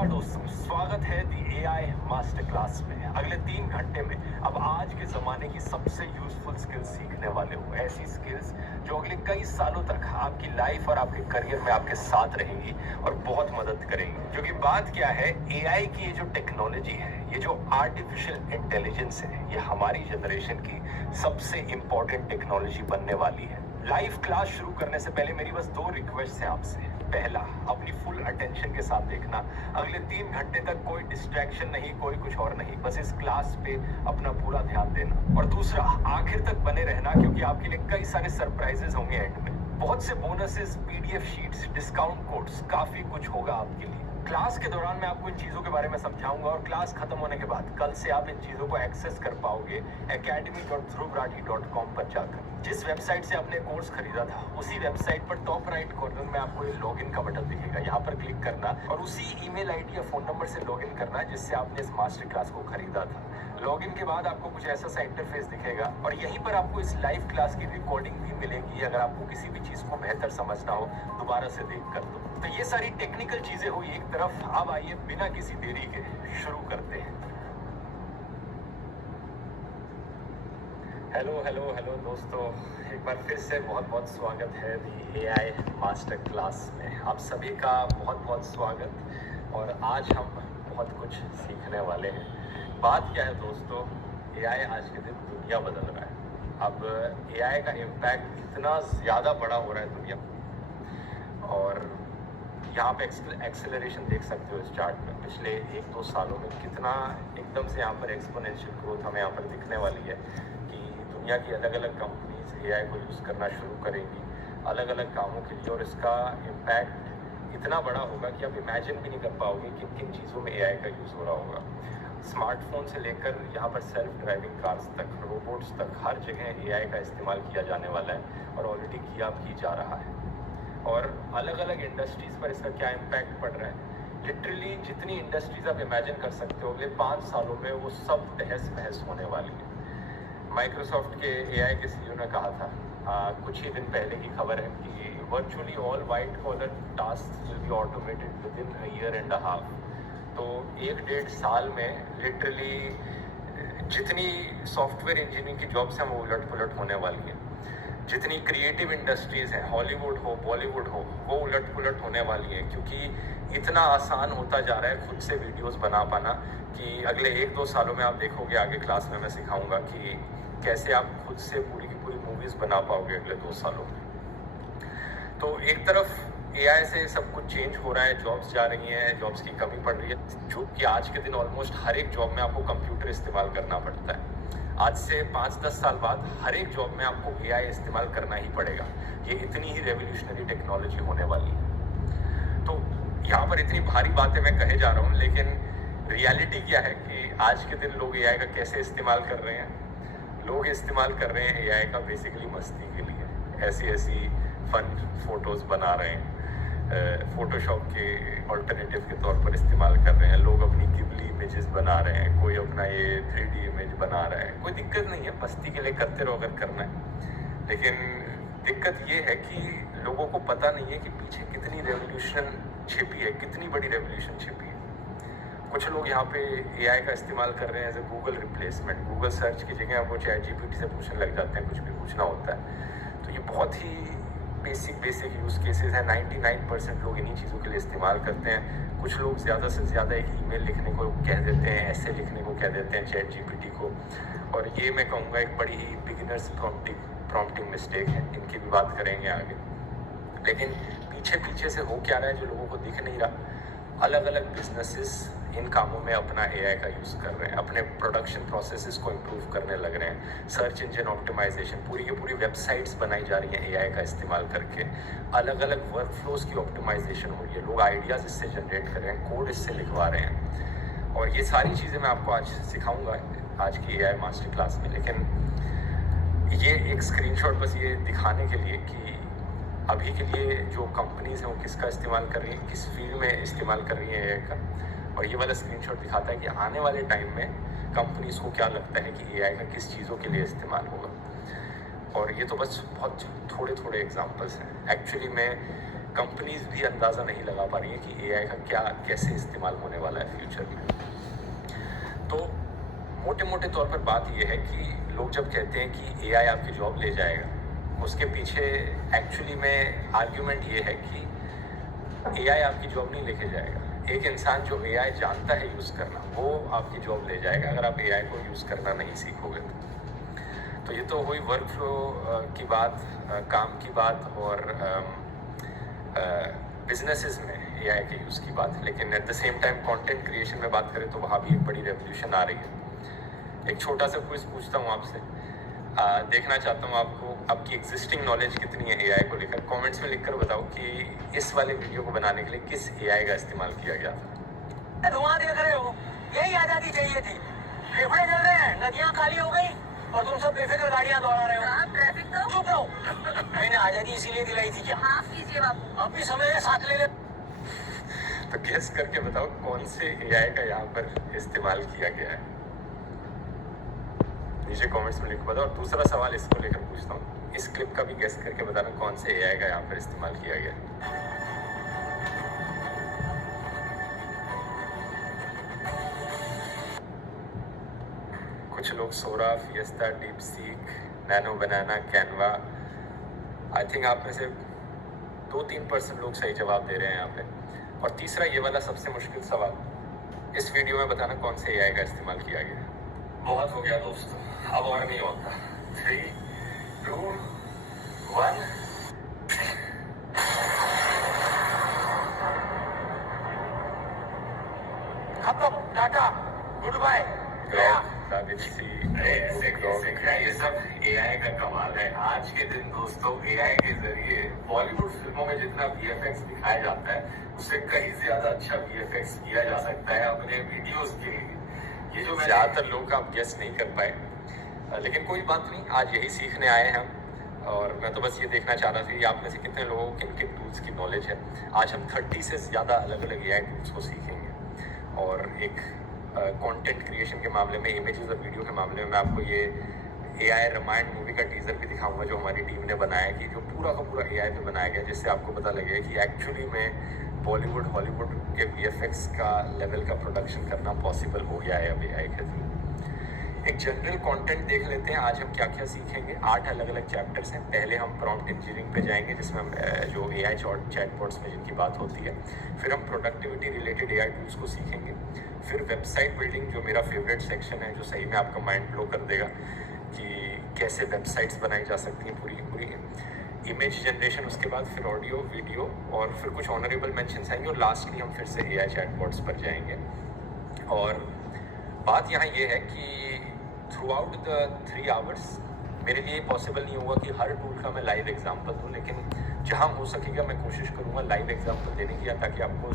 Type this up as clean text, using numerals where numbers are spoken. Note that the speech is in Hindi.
नमस्कार दोस्तों, स्वागत है दी एआई मास्टर क्लास में। अगले 3 घंटे में अब आज के ज़माने की सबसे यूजफुल स्किल्स सीखने वाले हो। ऐसी स्किल्स जो अगले कई सालों तक आपकी लाइफ और आपके करियर में आपके साथ रहेंगी और बहुत मदद करेंगी। क्योंकि बात क्या है, एआई की ये जो टेक्नोलॉजी है, ये जो आर्टिफिशियल इंटेलिजेंस है, ये हमारी जनरेशन की सबसे इम्पोर्टेंट टेक्नोलॉजी बनने वाली है। लाइव क्लास शुरू करने से पहले मेरी बस 2 रिक्वेस्ट है आपसे। पहला, अपनी फुल अटेंशन के साथ देखना। अगले 3 घंटे तक कोई डिस्ट्रैक्शन नहीं, कोई कुछ और नहीं, बस इस क्लास पे अपना पूरा ध्यान देना। और दूसरा, आखिर तक बने रहना, क्योंकि आपके लिए कई सारे सरप्राइजेस होंगे एंड में। बहुत से bonuses, PDF sheets, discount codes, काफी कुछ होगा आपके लिए। क्लास के दौरान मैं आपको इन चीजों के बारे में समझाऊंगा और क्लास खत्म होने के बाद कल से आप इन चीजों को एक्सेस कर पाओगे academy.dhruvrati.com पर जाकर। जिस वेबसाइट से आपने कोर्स खरीदा था, उसी वेबसाइट पर टॉप राइट कॉर्नर में आपको ये लॉगिन का बटन दिखेगा। यहाँ पर क्लिक करना और उसी ईमेल आईडी या फोन नंबर से लॉगिन करना जिससे आपने इस मास्टर क्लास को खरीदा था। लॉगिन के बाद आपको कुछ ऐसा सा इंटरफेस दिखेगा और यहीं पर आपको इस लाइव क्लास की रिकॉर्डिंग भी मिलेगी। अगर आपको किसी भी चीज को बेहतर समझना हो, दोबारा से देख कर दो। तो ये सारी टेक्निकल चीजें हुई एक तरफ। अब आइए बिना किसी देरी के शुरू करते हैं। हेलो हेलो हेलो दोस्तों, एक बार फिर से बहुत बहुत स्वागत है दी एआई मास्टर क्लास में। आप सभी का बहुत बहुत स्वागत। और आज हम बहुत कुछ सीखने वाले हैं। बात क्या है दोस्तों, एआई आज के दिन दुनिया बदल रहा है। अब एआई का इम्पैक्ट इतना ज़्यादा बड़ा हो रहा है दुनिया में, और यहाँ पे एक्सेलरेशन देख सकते हो इस चार्ट में। पिछले 1-2 सालों में कितना एकदम से यहाँ पर एक्सपोनेंशियल ग्रोथ हमें यहाँ पर दिखने वाली है कि दुनिया की अलग अलग कंपनीज एआई को यूज़ करना शुरू करेंगी अलग अलग कामों के लिए। और इसका इम्पैक्ट इतना बड़ा होगा कि आप इमेजिन भी नहीं कर पाओगे कि किन चीज़ों में एआई का यूज़ हो रहा होगा। स्मार्टफोन से लेकर यहाँ पर सेल्फ ड्राइविंग कार्स तक, रोबोट्स तक, हर जगह एआई का इस्तेमाल किया जाने वाला है और ऑलरेडी किया भी जा रहा है। और अलग अलग इंडस्ट्रीज़ पर इसका क्या इम्पैक्ट पड़ रहा है, लिटरली जितनी इंडस्ट्रीज़ आप इमेजिन कर सकते हो अगले 5 सालों में वो सब तहस बहस होने वाली है। माइक्रोसॉफ्ट के एआई के सीईओ ने कहा था कुछ ही दिन पहले की खबर है कि virtually all white collar task will be automated within a year and a half. तो 1-1.5 साल में लिटरली जितनी सॉफ्टवेयर इंजीनियरिंग की जॉब्स हैं वो उलट पुलट होने वाली हैं। जितनी क्रिएटिव इंडस्ट्रीज़ हैं, हॉलीवुड हो, बॉलीवुड हो, वो उलट पुलट होने वाली हैं। क्योंकि इतना आसान होता जा रहा है खुद से वीडियोस बना पाना कि अगले 1-2 सालों में आप देखोगे, आगे क्लास में मैं सिखाऊंगा कि कैसे आप खुद से पूरी की पूरी मूवीज़ बना पाओगे अगले 2 सालों में। तो एक तरफ एआई से सब कुछ चेंज हो रहा है, जॉब्स जा रही हैं, जॉब्स की कमी पड़ रही है। जो कि आज के दिन ऑलमोस्ट हर एक जॉब में आपको कंप्यूटर इस्तेमाल करना पड़ता है। आज से 5-10 साल बाद हर एक जॉब में आपको एआई इस्तेमाल करना ही पड़ेगा। ये इतनी ही रेवोल्यूशनरी टेक्नोलॉजी होने वाली है। तो यहाँ पर इतनी भारी बातें मैं कहे जा रहा हूँ, लेकिन रियलिटी क्या है कि आज के दिन लोग एआई का कैसे इस्तेमाल कर रहे हैं। लोग इस्तेमाल कर रहे हैं एआई का बेसिकली मस्ती के लिए। ऐसी फन फोटोज़ बना रहे हैं, फोटोशॉप के ऑल्टरनेटिव के तौर पर इस्तेमाल कर रहे हैं। लोग अपनी गिबली इमेजेस बना रहे हैं, कोई अपना ये 3D इमेज बना रहा है। कोई दिक्कत नहीं है, मस्ती के लिए करते रहो अगर करना है। लेकिन दिक्कत ये है कि लोगों को पता नहीं है कि पीछे कितनी रेवोल्यूशन छिपी है, कितनी बड़ी रेवोल्यूशन छिपी है। कुछ लोग यहाँ पे एआई का इस्तेमाल कर रहे हैं as a Google replacement. Google search की जगह वो ChatGPT से पूछने लग जाते हैं, कुछ भी पूछना होता है। तो ये बहुत ही बेसिक यूज़ केसेस हैं। 99% लोग इन्हीं चीज़ों के लिए इस्तेमाल करते हैं। कुछ लोग ज़्यादा से ज़्यादा एक ईमेल लिखने को कह देते हैं, ऐसे लिखने को कह देते हैं ChatGPT को। और ये मैं कहूँगा एक बड़ी ही बिगिनर्स प्रॉम्प्टिंग मिस्टेक है। इनकी भी बात करेंगे आगे। लेकिन पीछे से हो क्या रहा है जो लोगों को दिख नहीं रहा। अलग अलग बिजनेसेस इन कामों में अपना एआई का यूज़ कर रहे हैं, अपने प्रोडक्शन प्रोसेसेस को इम्प्रूव करने लग रहे हैं। सर्च इंजन ऑप्टिमाइजेशन, पूरी की पूरी वेबसाइट्स बनाई जा रही हैं एआई का इस्तेमाल करके। अलग अलग वर्कफ्लोज की ऑप्टिमाइजेशन हो रही है। लोग आइडियाज़ इससे जनरेट कर रहे हैं, कोड इससे लिखवा रहे हैं। और ये सारी चीज़ें मैं आपको आज सिखाऊंगा आज की एआई मास्टर क्लास में। लेकिन ये एक स्क्रीनशॉट बस ये दिखाने के लिए कि अभी के लिए जो कंपनीज़ हैं वो किसका इस्तेमाल कर रही हैं, किस फील्ड में इस्तेमाल कर रही हैं एआई का। और ये वाला स्क्रीनशॉट दिखाता है कि आने वाले टाइम में कंपनीज़ को क्या लगता है कि एआई का किस चीज़ों के लिए इस्तेमाल होगा। और ये तो बस बहुत थोड़े एग्जांपल्स हैं। एक्चुअली में कंपनीज भी अंदाज़ा नहीं लगा पा रही हैं कि एआई का क्या कैसे इस्तेमाल होने वाला है फ्यूचर में। तो मोटे मोटे तौर पर बात यह है कि लोग जब कहते हैं कि एआई आपकी जॉब ले जाएगा, उसके पीछे एक्चुअली में आर्ग्यूमेंट ये है कि एआई आपकी जॉब नहीं लेके जाएगा। एक इंसान जो एआई जानता है यूज़ करना, वो आपकी जॉब ले जाएगा अगर आप एआई को यूज़ करना नहीं सीखोगे। तो ये तो हुई वर्क फ्लो की बात, काम की बात और बिजनेसेस में एआई के यूज़ की बात। लेकिन at the same time content creation में बात करें तो वहाँ भी एक बड़ी रेवोल्यूशन आ रही है। एक छोटा सा क्विज पूछता हूँ आपसे, देखना चाहता हूँ आपकी एग्जिस्टिंग नॉलेज कितनी है एआई को लेकर। कमेंट्स में लिखकर बताओ कि इस वाले वीडियो को बनाने के लिए किस एआई का इस्तेमाल किया गया था। धुआं देख रहे हो, यही आजादी चाहिए थी। फेफड़े जल रहे हैं, नदियाँ खाली हो गई और तुम सब बेफिक्र गाड़ियाँ दौड़ा रहे हो। ट्रैफिक तो चुप रहो, मैंने आजादी इसीलिए दिलाई थी क्या? माफ कीजिए बापू। अब भी समय है, साथ ले ले। तो गेस करके बताओ कौन से एआई का यहाँ पर इस्तेमाल किया गया है। नीचे कमेंट्स में लिखो बताओ। और दूसरा सवाल इसको लेकर पूछता हूँ, इस क्लिप का भी गेस करके बताना कौन से एआई का यहाँ पर इस्तेमाल किया गया है। कुछ लोग Sora, Fiesta, DeepSeek, Nano Banana, Canva. I think आप में से 2-3% लोग सही जवाब दे रहे हैं यहाँ पे। और तीसरा ये वाला सबसे मुश्किल सवाल, इस वीडियो में बताना कौन से एआई का इस्तेमाल किया गया। बहुत हो गया दोस्तों, अब और नहीं होता। 3, 2, 1। खत्म, टाटा, गुड बाय। ये सब एआई का कमाल है। आज के दिन दोस्तों एआई के जरिए बॉलीवुड फिल्मों में जितना वीएफएक्स दिखाया जाता है, उससे कहीं ज्यादा अच्छा वीएफएक्स किया जा सकता है अपने वीडियोस के लिए। ये जो ज्यादातर लोग आप गेस नहीं कर पाए, लेकिन कोई बात नहीं, आज यही सीखने आए हैं हम। और मैं तो बस ये देखना चाह रहा था कि आप में से कितने लोगों को किन किन टूल्स की नॉलेज है। आज हम 30 से ज़्यादा अलग अलग एआई टूल्स को सीखेंगे। और एक कंटेंट क्रिएशन के मामले में, इमेजेस और वीडियो के मामले में मैं आपको ये एआई रामायण मूवी का टीज़र भी दिखाऊंगा जो हमारी टीम ने बनाया, कि जो पूरा का पूरा एआई पे बनाया गया, जिससे आपको पता लगेगा कि एक्चुअली में बॉलीवुड हॉलीवुड के वीएफएक्स का लेवल का प्रोडक्शन करना पॉसिबल हो गया है अब एआई के थ्रू। एक जनरल कंटेंट देख लेते हैं आज हम क्या क्या सीखेंगे। 8 अलग अलग चैप्टर्स हैं। पहले हम प्रॉम्प्ट इंजीनियरिंग पे जाएंगे, जिसमें हम जो एआई चैटबॉट्स में जिनकी बात होती है। फिर हम प्रोडक्टिविटी रिलेटेड एआई टूल्स को सीखेंगे। फिर वेबसाइट बिल्डिंग, जो मेरा फेवरेट सेक्शन है, जो सही में आपका माइंड ब्लो कर देगा कि कैसे वेबसाइट्स बनाई जा सकती हैं पूरी इमेज जनरेशन। उसके बाद फिर ऑडियो, वीडियो और फिर कुछ ऑनरेबल मेंशंस आएंगे। और लास्टली हम फिर से एआई चैटबॉट्स पर जाएंगे। और बात यहाँ ये है कि थ्रू आउट द 3 आवर्स मेरे लिए पॉसिबल नहीं होगा कि हर टूल का मैं लाइव एग्जांपल दूँ, लेकिन जहाँ हो सकेगा मैं कोशिश करूँगा लाइव एग्जांपल देने की, ताकि आपको